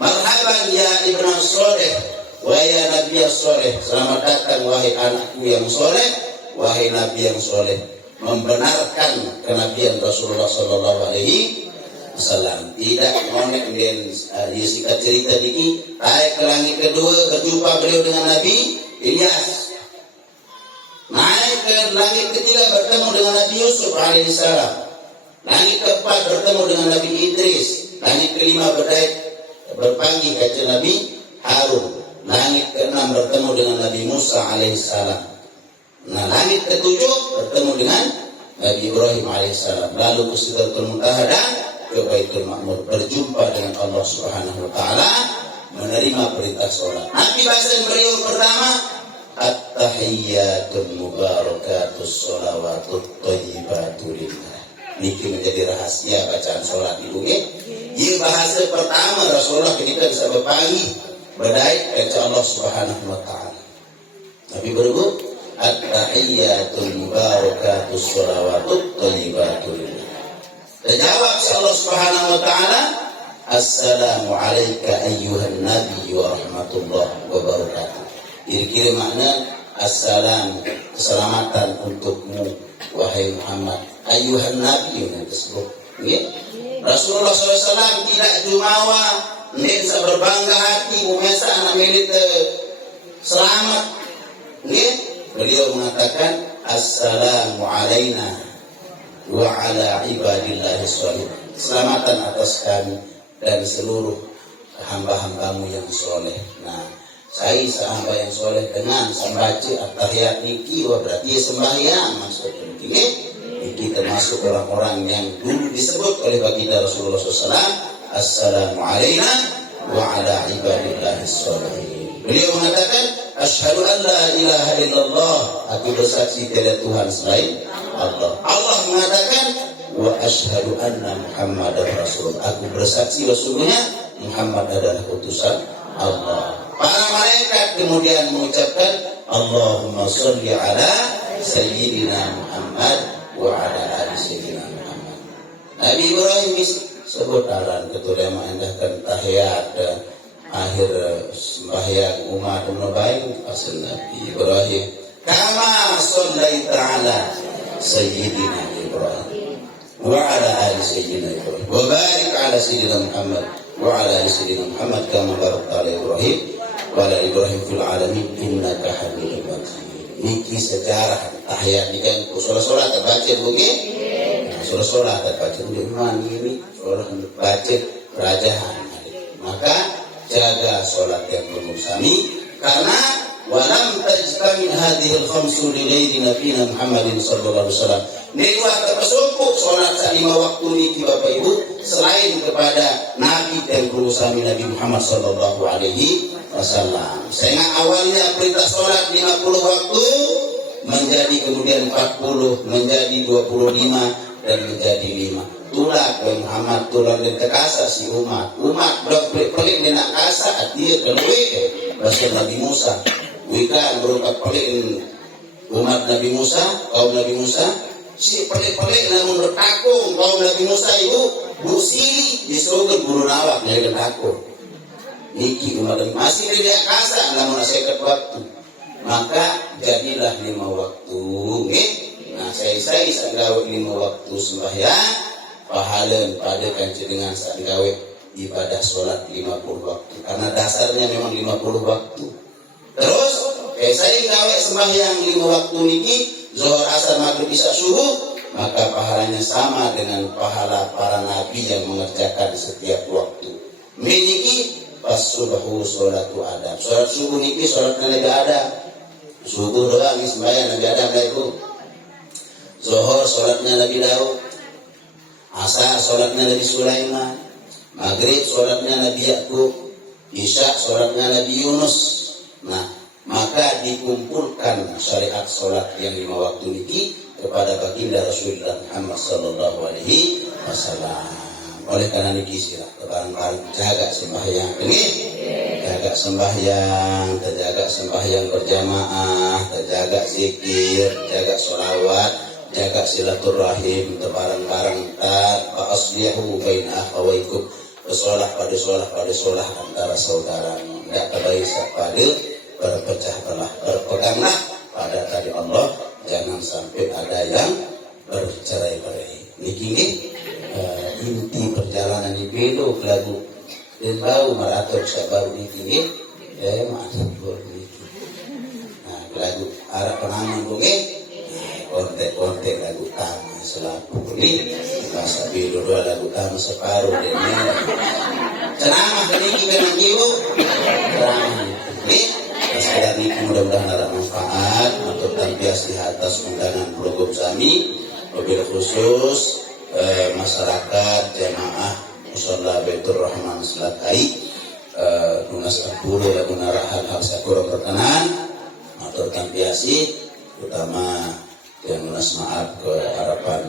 Marhaban ya ibnu soleh, wahai Nabi yang soleh. Selamat datang wahai anakku yang soleh, wahai Nabi yang soleh. Membenarkan kenabian Rasulullah Sallallahu Alaihi Wasallam. Tidak monek dan singkat cerita ini. Naik ke langit kedua berjumpa beliau dengan Nabi Ilyas. Naik ke langit ketiga bertemu dengan Nabi Yusuf alaihissalam. Langit keempat bertemu dengan Nabi Idris. Langit kelima berpanggil ke Nabi Harun. Langit keenam bertemu dengan Nabi Musa alaihissalam. Nah, langit ketujuh bertemu dengan Nabi Ibrahim alaihissalam. Lalu ke Sidratul Muntaha dan ke Baitul Ma'mur, berjumpa dengan Allah Subhanahu wa taala, menerima perintah salat. Nabi bacaan beliau pertama, at-tahiyyatul mubarakatus sholawatut thayyibatu lillah. Niki menjadi rahasia bacaan salat di dunia. Ieu bahasa pertama Rasulullah ketika bisa berpanggil berdait kepada Allah Subhanahu wa taala. Nabi berkata, at-tahiyyatul mubarakatus sholawatut thayyibatu lillah. Terjawab Allah Subhanahu wa taala, assalamu alayka ayyuhan nabi wa rahmatullahi wa barakatuh. Kira-kira makna assalam, keselamatan untukmu wahai Muhammad, ayyuhan nabi yang tersebut. Rasulullah SAW tidak jumawa, bisa berbangga hati, umesa anak milik selamat. Beliau mengatakan assalamu alayna wa ala ibadillahi sholih. Keselamatan atas kami dan seluruh hamba-hambamu yang soleh. Nah, saya sahamba yang soleh dengan membaca at-tahiyat niki berarti sembahyang maksudnya. Ini termasuk orang-orang yang dulu disebut oleh baginda Rasulullah SAW, assalamu alayna wa ala ibadillahi sholih. Beliau mengatakan, asyhadu an la ilaha illallah, aku bersaksi tiada Tuhan selain Allah. Allah mengatakan, wa asyhadu anna Muhammadar Rasul, aku bersaksi sesungguhnya Muhammad adalah utusan Allah. Para malaikat kemudian mengucapkan, Allahumma sholli ala sayyidina Muhammad wa ala ali sayyidina Muhammad. Nabi Ibrahim sebut aran ketua mengandalkan tahiyat akhir sembahyang umat menabain asal Nabi Ibrahim, kama shallaita ala sayyidina Ibrahim wa ala ali sayyidina Ibrahim wa barik ala sayyidina Muhammad wa ala ali sayyidina Muhammad kama barakta ala Ibrahim wa ala Ibrahim fil alamin innaka Hamidum Majid. Niki sejarah tahiyat nikan salat terbaca bunyi. Salat terbaca bunyi ini salat terbaca kerajaan. Maka jaga salat yang bersami, karena walam tajtami hadhil khamsu li ghairi nabiyina Muhammadin sallallahu alaihi wasallam. Nikmat terpesumpuk salat lima waktu niki Bapak Ibu selain kepada nabi dan bersami Nabi Muhammad sallallahu alaihi wasallam. Sehingga awalnya perintah salat 50 waktu menjadi kemudian 40, menjadi 25 dan menjadi 5. Tulah ke Muhammad tulah dan tekasa si umat blok pelik nak kasa dia keluwe bahasa Nabi Musa wikan berupa pelik umat Nabi Musa, kaum Nabi Musa si pelik-pelik namun bertakung kaum Nabi Musa itu busili disuruh guru nawak dari bertakung niki umat masih tidak kasa namun sekat waktu, maka jadilah 5 waktu. Nah saya gawe 5 waktu sembahyang pahala pada kanci dengan saat gawe ibadah sholat 50 waktu, karena dasarnya memang 50 waktu. Terus saya gawe sembahyang 5 waktu niki zuhur asar maghrib isya subuh, maka pahalanya sama dengan pahala para nabi yang mengerjakan setiap waktu. Meniki pas subuh sholatu adab, sholat subuh niki sholatnya Nabi Adam, subuh doang sembahyang Nabi Adam itu, zuhur sholatnya Nabi Daud, asar sholatnya Nabi Sulaiman, maghrib sholatnya Nabi Yakub, isya sholatnya Nabi Yunus. Nah, maka dikumpulkan syariat sholat yang 5 waktu niki kepada baginda Rasulullah Muhammad sallallahu alaihi wasallam. Oleh karena niki sila barang-barang jaga sembahyang ini, terjaga sembahyang berjamaah, terjaga zikir, jaga sholawat, jaga silaturahim, barang-barang fa aslihu baina akhawaykum, bersolah pada solah antara saudara, tidak terbaik pada berpecah belah. Berpeganglah pada tadi Allah, jangan sampai ada yang bercerai-berai. Niki inti perjalanan di belo lagu dan bau maraton saya baru niki maaf niki lagu arah penaman oke kontek lagu tamu selaku ini bahasa biru dua lagu tamu separuh dan ceramah ini kita menjiwa ceramah ini sekalian ini mudah-mudahan ada manfaat untuk tampias di atas undangan program kami wabil khusus masyarakat jamaah musalla Baitur Rahman Selakai lunas tempuru lagu narahan hal sakurang berkenan atau tampiasi utama yang lunas maaf ke harapan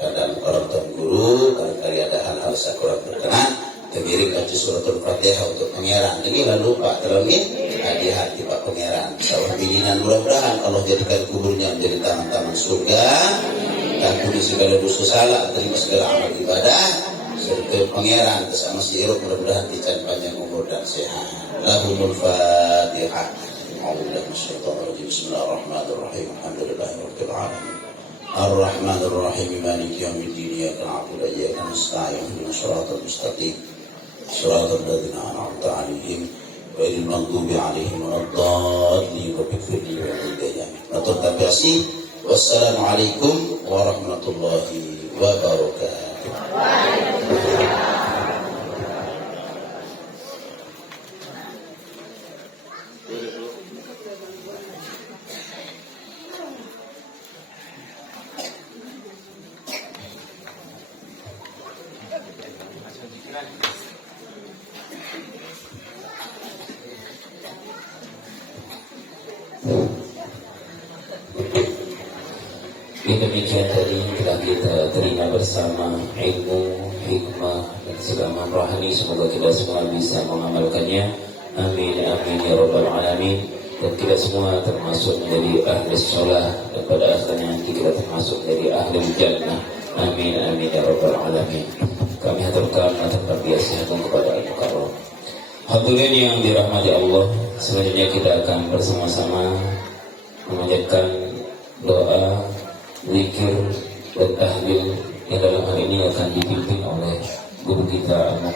keadaan orang tuan guru kali-kali ada hal-hal sakurang berkenan terdiri kaji suratul fatihah untuk pangeran ini lalu Pak terangin hadiah hati Pak pangeran sawah pilihan mudah-mudahan Allah jadikan kuburnya menjadi taman-taman surga ampuni segala dosa salah terima segala amal ibadah serta pangeran bersama si Iruk mudah-mudahan dican panjang umur dan sehat lahumul fatihah Bismillahirrahmanirrahim Alhamdulillahirabbil alamin Ar-Rahmanir-Rahim Maliki yaumiddin Iyyaka na'budu wa iyyaka nasta'in ihdinas siratal mustaqim siratal ladzina an'amta 'alaihim ghairil maghdubi 'alaihim waladdallin Wassalamualaikum warahmatullahi wabarakatuh. Demikian tadi telah kita terima bersama ilmu, hikmah dan segala rohani. Semoga kita semua bisa mengamalkannya. Amin, amin ya rabbal alamin. Dan kita semua termasuk menjadi ahli sholah dan pada akhirnya nanti kita termasuk menjadi ahli jannah. Amin, amin ya rabbal alamin. Kami haturkan atas biasa kepada Al-Mukarram. Hadirin yang dirahmati Allah, selanjutnya kita akan bersama-sama memanjatkan doa, zikir dan tahlil yang dalam hal ini akan dipimpin oleh guru kita Al-Mukarram